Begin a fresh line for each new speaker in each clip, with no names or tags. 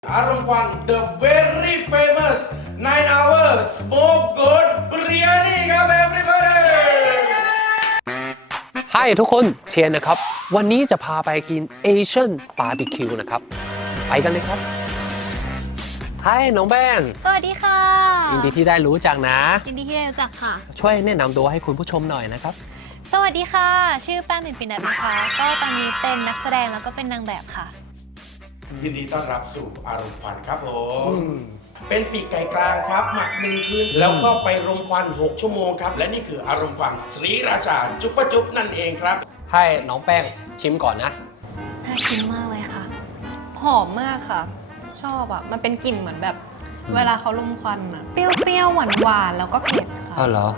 Arumwan, the very famous 9-hour smoke good biryani ครับ everybody
ไฮทุกคนเชียร์นะครับวันนี้จะพาไปกิน Asian Barbecue นะครับไปกันเลยครับไฮน้องแบน
สวัสดีค่ะ
ยินดีที่ได้รู้จักนะ
ยินดีที่ได้รู้จักค่ะ
ช่วยแนะนำตัวให้คุณผู้ชมหน่อยนะครับ
สวัสดีค่ะ ชื่อแป้งปิ่นปิ่นนัทนะคะ ก็ตอนนี้เป็นนักแสดงแล้วก็เป็นนางแบบค่ะ
ยินดีต้อนรับสู่อารมณ์ควันครับผม เป็นปีกไก่กลางครับ หมัก1 คืน แล้วก็ไปรมควัน6 ชั่วโมงครับ และนี่คืออารมณ์ควันศรีราชา จุ๊บปะจุ๊บนั่นเองครับ
ให้น้องแป้งชิมก่อนนะ
น่ากินมากเลยค่ะ หอมมากค่ะ ชอบอ่ะ มันเป็นกลิ่นเหมือนแบบ เวลาเขาลมควันอ่ะ เปรี้ยวๆหวานๆแล้วก็เผ็ดค่ะ
อ๋อเหรอ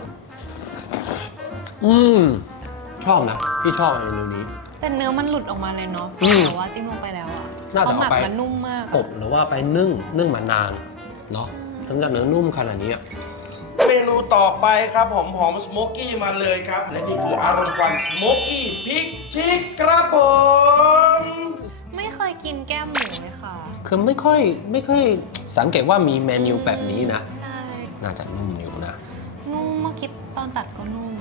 ชอบนะพี่ชอบเมนูนี้
แต่เนื้อมันหลุดออกมาเลยเนาะ
อืม
แต่ว่าจิ้มลงไปแล้วอ่ะ
น่าจะ
เขาหมัก
เอาไป
มันนุ่มมาก
อบหรือว่าไปนึ่งมานานเนาะถึงจะเนื้อนุ่มขนาดนี้อะ
เมนูต่อไปครับผมหอมสโมกกี้มาเลยครับ และนี่คืออารมณ์ควันสโมกกี้พริกชิกครับผม
ไม่เคยกินแก้มหมูเลยค่ะ
คือไม่ค่อยสังเกตว่ามีเมนูแบบนี้นะ
ใช่
น่าจะนุ่มอยู่นะ
นุ่มเมื่อกี้ตอนตัดก็นุ่ม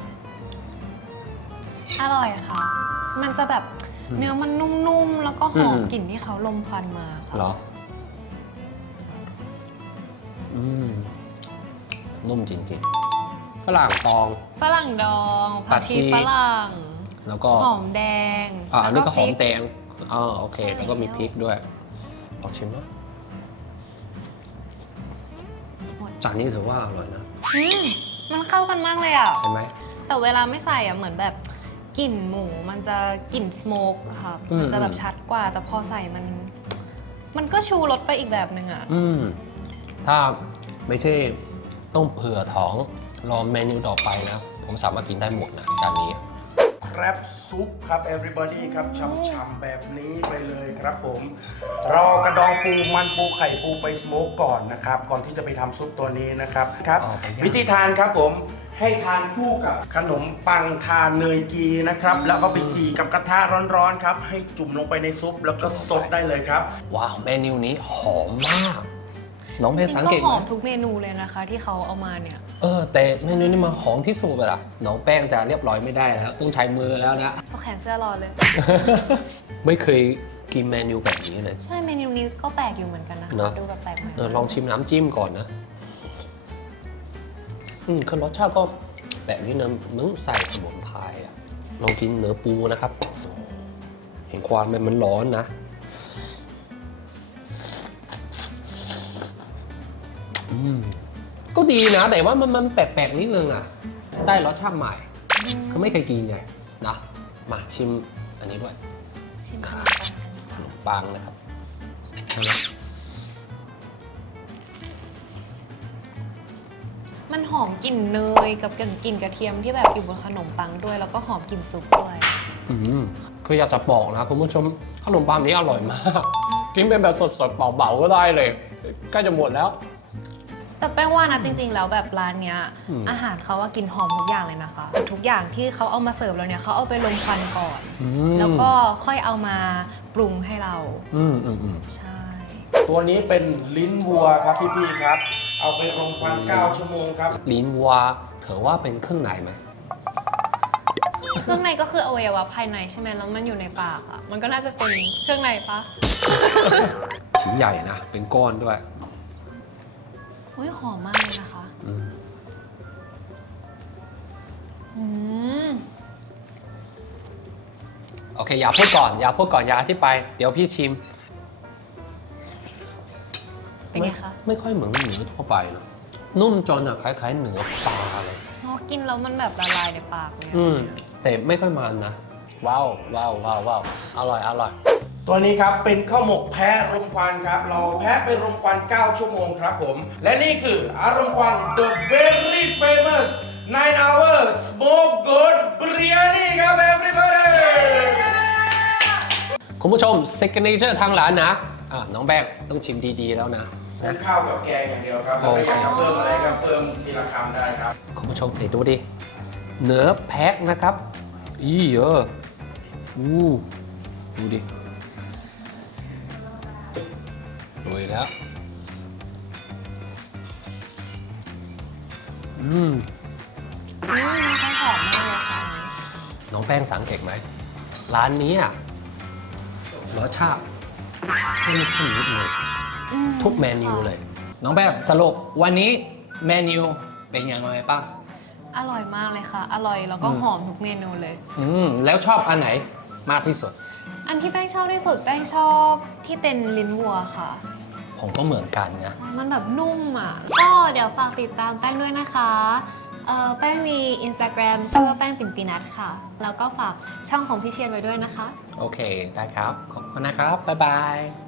อร่อยค่ะ มันจะแบบเนื้อมันนุ่มๆ แล้วก็หอมกลิ่นที่เขาลมควันมาค่ะ
เหรอ นุ่มจริงๆ ฝรั่งตอง
ฝรั่งดองผักชีฝรั่ง
แล้วก็
หอมแดง
อันนี้ก็หอม
พริ
แดงโอเค แล้วก็มีพริกด้วยลองชิมนะจานนี้ถือว่าอร่อยนะ
มันเข้ากันมากเลยอ่ะ
เห็นไหม
แต่เวลาไม่ใส่อ่ะเหมือนแบบกลิ่นหมูมันจะกลิ่นสโมกอะค่ะ มันจะแบบชัดกว่า แต่พอใส่มันก็ชูรสไปอีกแบบหนึ่งอ่ะ
ถ้าไม่ใช่ต้องเผื่อท้องรอเมนูต่อไปนะ ผมสามารถกินได้หมดนะจานนี้
ครับซุปครับ everybody ครับช่ำๆแบบนี้ไปเลยครับผม เรากระดองปูมันปูไข่ปูไปสโมกก่อนนะครับ ก่อนที่จะไปทำซุปตัวนี้นะครับวิธีทานครับผมให้ทานคู่กับขนมปังทานเนยกีนะครับ แล้วก็ไปจีกับกระทะร้อนๆครับ ให้จุ่มลงไปในซุปแล้วก็ซดได้เลยครับ
ว้าวเมนูนี้หอมมาก น้องเพชรสังเกต
ก็
ไห
ห
ม
อมทุกเมนูเลยนะคะ ที่เขาเอามาเนี่ย
แต่เมนูนี้มาหอมที่สุดเลยล่ะน้องแป้งจะเรียบร้อยไม่ได้แล้ว ต้องใช้มือแล้วนะ
เอาแขนเสื้อรอเลย
ไม่เคยกินเมนูแบบนี้เลย
ใช่เมนูนี้ก็แปลกอยู่เหมือนกันนะคะ
เนอะ
ดูแบบแปลกใหม่
ลองชิมน้ำจิ้มก่อนนะคือรสชาติก็แบบนี้นะเหมือนใส่สมุนไพรอะลองกินเนื้อปูนะครับ เห็นความมันร้อนนะก็ดีนะ แต่ว่ามันแปลกๆนิดนึงอ่ะ ได้รสชาติใหม่ก็ไม่เคยกินไงนะมาชิมอันนี้ด้วย
ชิม
ค่ะ
กัน
ขนมปังนะครับใช่ไหม
มันหอมกลิ่นเนยกับกลิ่นกระเทียมที่แบบอยู่บนขนมปังด้วย แล้วก็หอมกลิ่นซุปด้วย
คืออยากจะบอกนะคุณผู้ชมขนมปังนี้อร่อยมาก กินเป็นแบบสดๆเบาๆก็ได้เลยใกล้จะหมดแล้ว
แต่แป้งว่านะจริงๆแล้วแบบร้านเนี้ยอาหารเขาว่ากินหอมทุกอย่างเลยนะคะ ทุกอย่างที่เขาเอามาเสิร์ฟเราเนี่ยเขาเอาไปลมควันก่อน แล้วก็ค่อยเอามาปรุงให้เราใช่
ตัวนี้เป็นลิ้นวัวครับพี่ๆครับ เอาไปรมควัน9 ชั่วโมงครับ
ลิ้นวัวถือว่าเป็นเครื่องในไหม
เครื่องในก็คืออวัยวะภายในใช่ไหมแล้วมันอยู่ในปากอ่ะมันก็น่าจะเป็นเครื่องในปะ
ชิ้นใหญ่นะ เป็นก้อนด้วย
อุ้ยหอมมากเลยนะคะ
โอเค อย่าพูดก่อน อย่าอธิบายเดี๋ยวพี่ชิม
เป็นไงคะ
ไม่ค่อยเหมือนเนื้อทั่วไปนะนุ่มจนคล้ายๆเนื้อปลาเลย
พอกินแล้วมันแบบละลายในปากเลยอะ
แต่ไม่ค่อยมันนะ ว้าวอร่อย
ตัวนี้ครับเป็นข้าวหมกแพะรมควันครับ เราแพะไปรมควัน9 ชั่วโมงครับผม และนี่คืออารมณ์ควัน the very famous 9-hour smoke good biryani ครับ everybody
คุณผู้ชม signature ทางร้านนะน้องแบงต้องชิมดีๆแล้วนะ
เป็นข้าวกับแกงอย่างเดียวครับแล้วก็อยากจะเพิ่มอะไรก็เพิ่มทีละคำได้ครับ
คุณผู้ชมเดี๋ยวดูดิ เนื้อแพ็คนะครับดูดิลุยเลยแล้ว
น้องแป้งหอมมากเลยค่ะ
น้องแป้งสังเกตไหมร้านนี้อะรสชาติเข้มข้นนิดเลยทุกเมนูเลย น้องแป้งสรุปวันนี้เมนูเป็นยังไงบ้าง
อร่อยมากเลยค่ะ อร่อยแล้วก็หอมทุกเมนูเลย
แล้วชอบอันไหนมากที่สุด
อันที่แป้งชอบที่สุดแป้งชอบที่เป็นลิ้นวัวค่ะ
ผมก็เหมือนกันนะ
มันแบบนุ่มอ่ะ ก็เดี๋ยวฝากติดตามแป้งด้วยนะคะแป้งมี Instagram ชื่อว่าแป้งปิ่นปีนัทค่ะ แล้วก็ฝากช่องของพี่เชียนไว้ด้วยนะคะ
โอเค ได้ครับ ขอบคุณนะครับ บ๊ายบาย